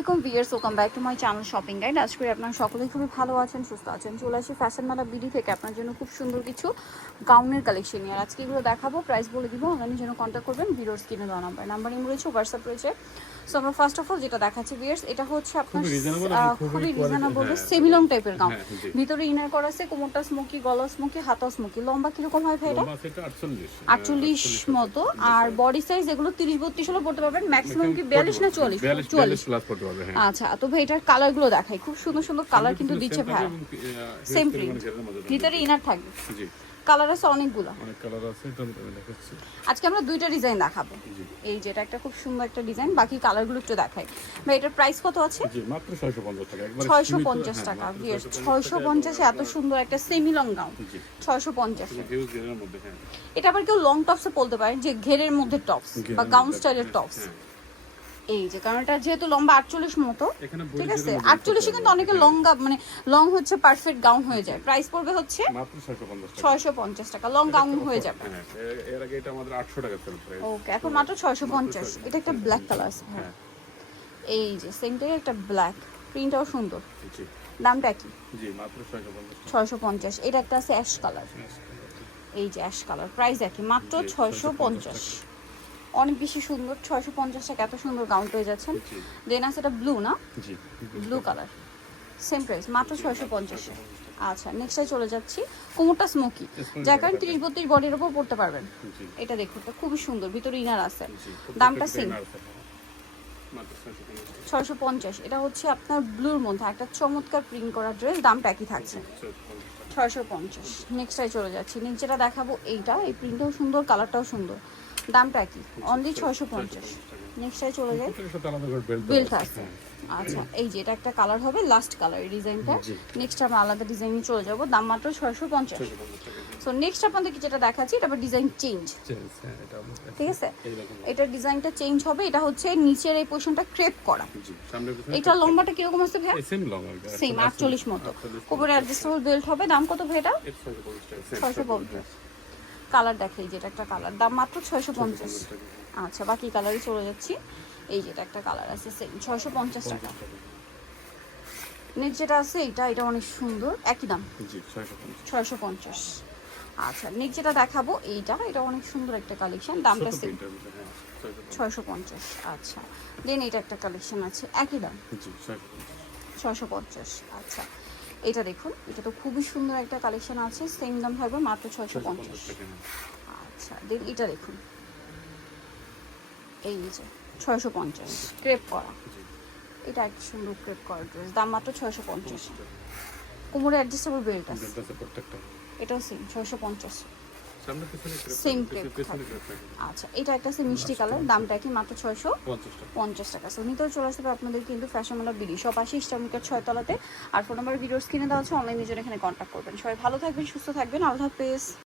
Viewers, welcome back to my channel shopping guide. আজ করে আপনারা সকলেই খুবই ভালো আছেন, সুস্থ আছেন। চলে আসি ফ্যাশন মেলা বিডি থেকে আপনার জন্য খুব সুন্দর কিছু গাউনের কালেকশন নিয়ে। আর আজকে এগুলো দেখাবো, প্রাইস বলে দিব। অনলাইনের জন্য কন্ট্যাক্ট করবেন, ভিডিওর স্ক্রিনে দেওয়া নাম্বার রয়েছে, হোয়াটসঅ্যাপ রয়েছে। সো আমরা ফার্স্ট অফ অল যেটা দেখাচ্ছি ভিউয়ার্স, এটা হচ্ছে আপনার খুবই রিজনেবল সেমি লং টাইপের গাউন। ভিতরে ইনার করা আছে, কোমরটা স্মোকি, গলা স্মোকি, হাতা স্মোকি। লম্বা কিরকম হয় ভাই? এটা 48 মতো। আর বডি সাইজ এগুলো 30-32 হলো পড়তে পারবেন, ম্যাক্সিমাম কি 42 না 44 প্লাস পড়তে পারবে। হ্যাঁ, আচ্ছা। তো ভাই এটার কালার গুলো দেখাই, খুব সুন্দর সুন্দর কালার কিন্তু দিচ্ছে ভাই। সেম প্রিন্ট, ভিতরে ইনার থাকবে। জি, কালার আছে অনেকগুলো, অনেক কালার আছে। এটা আমি দেখাচ্ছি। আজকে আমরা দুইটা ডিজাইন দেখাবো। এই যেটা একটা খুব সুন্দর একটা ডিজাইন, বাকি কালারগুলো একটু দেখাই। ভাই এটার প্রাইস কত আছে? জি, মাত্র 650 টাকা। একবার 650 টাকা। ভিউয়ার্স 650 এ এত সুন্দর একটা সেমি লং গাউন 650 এ। হিউজ এর মধ্যে। হ্যাঁ, এটা আবার কেউ লং টপসে বলতে পারেন, যে ঘেরের মধ্যে টপস বা গাউন স্টাইলের টপস। এই যে কারণ এটা যেহেতু লম্বা 48 মতো, ঠিক আছে। 48 কিন্তু অনেকে লংগা মানে লং হচ্ছে পারফেক্ট গাউন হয়ে যায়। প্রাইস পড়বে হচ্ছে মাত্র 650 টাকা। 650 টাকা লং গাউন হয়ে যাবে। হ্যাঁ, এর আগে এটা আমাদের 800 টাকা সেল প্রাইস। ওকে, এখন মাত্র 650। এটা একটা ব্ল্যাক কালার আছে। হ্যাঁ, এই যে সেমটাই একটা ব্ল্যাক, প্রিন্টটাও সুন্দর। জি, দামটা কি? জি, মাত্র 650 টাকা। 650। এটা একটা আছে অ্যাশ কালার, এই যে অ্যাশ কালার, প্রাইস একই, মাত্র 650। অনেক বেশি সুন্দর। 650 টাকা এত সুন্দর গাউন পেয়ে যাচ্ছেন। দেন আছে এটা ব্লু, না? জি, ব্লু কালার, সেম প্রাইস, মাত্র 650। আচ্ছা, নেক্সটে চলে যাচ্ছি। কোমরটা স্মোকি, যার কারণে 30-32 বডির উপর পড়তে পারবেন। এটা দেখুন, এটা খুবই সুন্দর, ভিতরে ইনার আছে। দামটা সেম, মাত্র 650 650। এটা হচ্ছে আপনার ব্লুর মধ্যে একটা চমৎকার প্রিন্ট করা ড্রেস, দামটা একই থাকছে 650। নেক্সটে চলে যাচ্ছি। নেক্সট যেটা দেখাবো এইটা, এই প্রিন্টটাও সুন্দর, কালারটাও সুন্দর, দামটা একই, অনলি 650। নেক্সটে চলে যাই। বেল্ট আছে। আচ্ছা, এই যে এটা একটা কালার হবে, লাস্ট কালার এই ডিজাইনটা। নেক্সট আমরা আলাদা ডিজাইনে চলে যাব, দাম মাত্র 650। সো নেক্সট আপনাদেরকে যেটা দেখাচ্ছি, এটা আবার ডিজাইন চেঞ্জ, ঠিক আছে। এটার ডিজাইনটা চেঞ্জ হবে। এটা হচ্ছে নিচের এই পোরশনটা ক্রেপ করা। এটা লম্বাটা কিরকম আছে ভাই? সেম 48 মতো। কোমরে অ্যাডজাস্টেবল বেল্ট হবে। দাম কত ভাই এটা? 650। কালার দেখাই, যেটা একটা কালার, দাম মাত্র 650। আচ্ছা, বাকি কালারে চলে যাচ্ছি। এই যেটা একটা কালার আছে, সেম 650 টাকা। নেক্সট যেটা আছে এটা অনেক সুন্দর, একই দাম 650। আচ্ছা, নেক্সট যেটা দেখাবো এটা অনেক সুন্দর একটা কালেকশন, দামটা সেম 650। আচ্ছা, দেন এটা একটা কালেকশন আছে, একই দাম 650। আচ্ছা, এটা দেখুন, এটা তো খুবই সুন্দর একটা কালেকশন আছে, সেম দাম থাকবে মাত্র 650। আচ্ছা, দেন এটা দেখুন, এই যে 650 ক্রেপ করা। এটা একটা সুন্দর ক্রেপ করা ড্রেস, দাম মাত্র 650। কোমরে অ্যাডজাস্টেবল বেল্ট আছে, এটাও সেম 650। সেম ক্রেপ থাকবে। আচ্ছা, এটা একটা আছে মিষ্টি কালার, দামটা কি মাত্র 650 টাকা। সো নিতেও চলে আসবে আপনাদের কিন্তু ফ্যাশন মেলা বিডি শপ 80 স্টার মার্কেট 6 তলাতে। আর ফোন নাম্বার ভিডিওর স্ক্রিনে দেওয়া আছে, অনলাইনে জন্য এখানে কন্ট্যাক্ট করবেন। সবাই ভালো থাকবেন, সুস্থ থাকবেন, আল্লাহ হাফেজ।